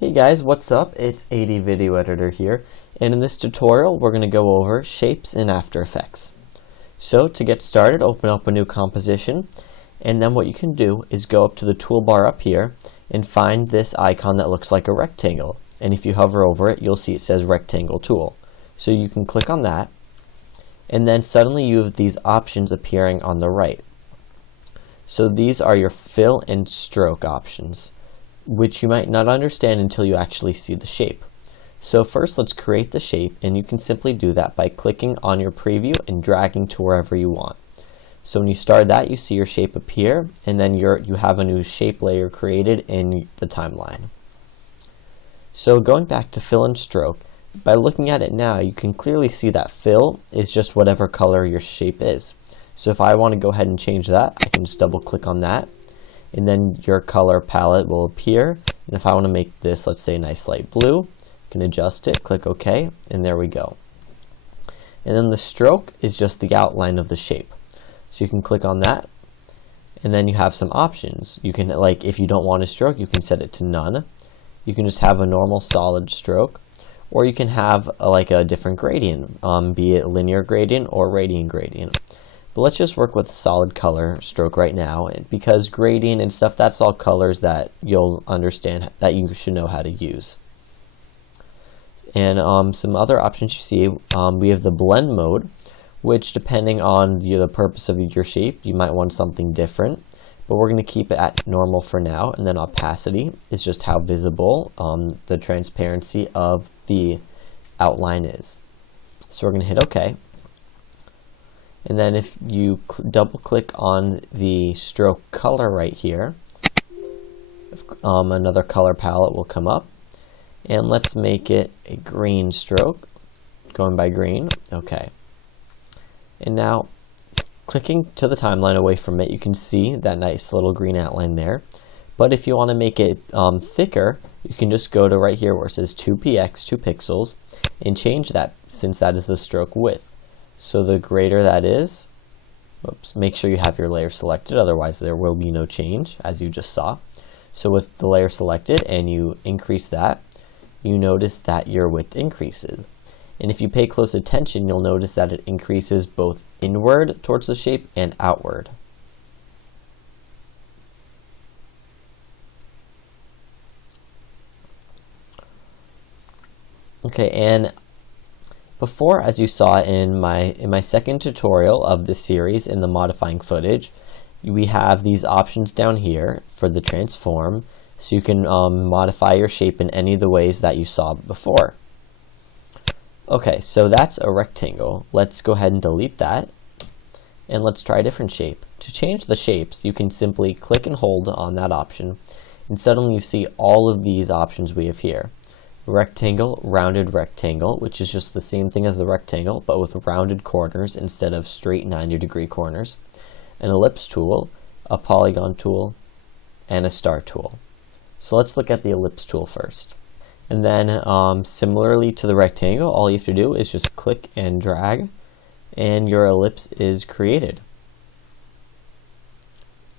Hey guys, what's up? It's AD.VideoEditor here, and in this tutorial we're going to go over shapes in After Effects. So to get started, open up a new composition, and then what you can do is go up to the toolbar up here and find this icon that looks like a rectangle. And if you hover over it, you'll see it says Rectangle Tool. So you can click on that, and then suddenly you have these options appearing on the right. So these are your fill and stroke options, which you might not understand until you actually see the shape. So first let's create the shape, and you can simply do that by clicking on your preview and dragging to wherever you want. So when you start that, you see your shape appear, and then you have a new shape layer created in the timeline. So going back to fill and stroke, by looking at it now, you can clearly see that fill is just whatever color your shape is. So if I want to go ahead and change that, I can just double click on that, and then your color palette will appear. And if I want to make this, let's say, nice light blue, I can adjust it, click OK, and there we go. And then the stroke is just the outline of the shape. So you can click on that, and then you have some options. You can, like, if you don't want a stroke, you can set it to none. You can just have a normal solid stroke, or you can have like a different gradient, be it linear gradient or radiant gradient. But let's just work with solid color stroke right now, because gradient and stuff, that's all colors that you'll understand, that you should know how to use. And some other options you see, we have the blend mode, which depending on the purpose of your shape, you might want something different. But we're going to keep it at normal for now. And then opacity is just how visible the transparency of the outline is. So we're going to hit OK. And then if you double click on the stroke color right here, another color palette will come up. And let's make it a green stroke, going by green. OK. And now, clicking to the timeline away from it, you can see that nice little green outline there. But if you want to make it thicker, you can just go to right here where it says 2px, 2 pixels, and change that, since that is the stroke width. So the greater that is, make sure you have your layer selected, otherwise there will be no change, as you just saw. So with the layer selected and you increase that, you notice that your width increases. And if you pay close attention, you'll notice that it increases both inward towards the shape and outward. Okay, and before, as you saw in my second tutorial of this series in the modifying footage, we have these options down here for the transform, so you can modify your shape in any of the ways that you saw before. Okay, so that's a rectangle. Let's go ahead and delete that, and let's try a different shape. To change the shapes, you can simply click and hold on that option, and suddenly you see all of these options we have here. Rectangle, rounded rectangle, which is just the same thing as the rectangle, but with rounded corners instead of straight 90-degree corners. An ellipse tool, a polygon tool, and a star tool. So let's look at the ellipse tool first. And then similarly to the rectangle, all you have to do is just click and drag, and your ellipse is created.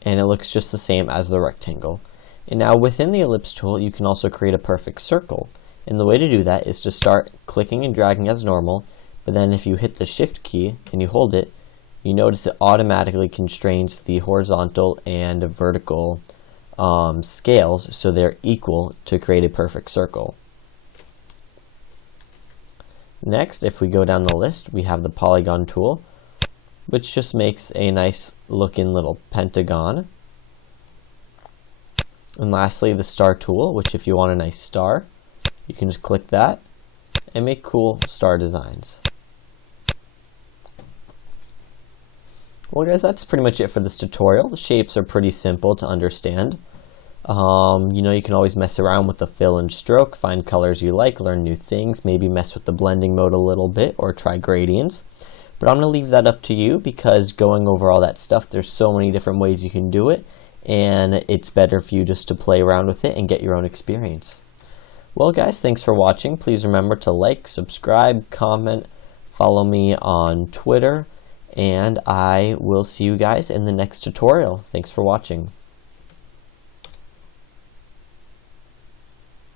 And it looks just the same as the rectangle. And now within the ellipse tool, you can also create a perfect circle. And the way to do that is to start clicking and dragging as normal, but then if you hit the shift key and you hold it, you notice it automatically constrains the horizontal and vertical scales, so they're equal to create a perfect circle. Next, if we go down the list, we have the polygon tool, which just makes a nice looking little pentagon. And lastly, the star tool, which if you want a nice star, you can just click that and make cool star designs. Well guys, that's pretty much it for this tutorial. The shapes are pretty simple to understand. You can always mess around with the fill and stroke, find colors you like, learn new things, maybe mess with the blending mode a little bit, or try gradients. But I'm going to leave that up to you, because going over all that stuff, there's so many different ways you can do it, and it's better for you just to play around with it and get your own experience. Well guys, thanks for watching. Please remember to like, subscribe, comment, follow me on Twitter, and I will see you guys in the next tutorial. Thanks for watching.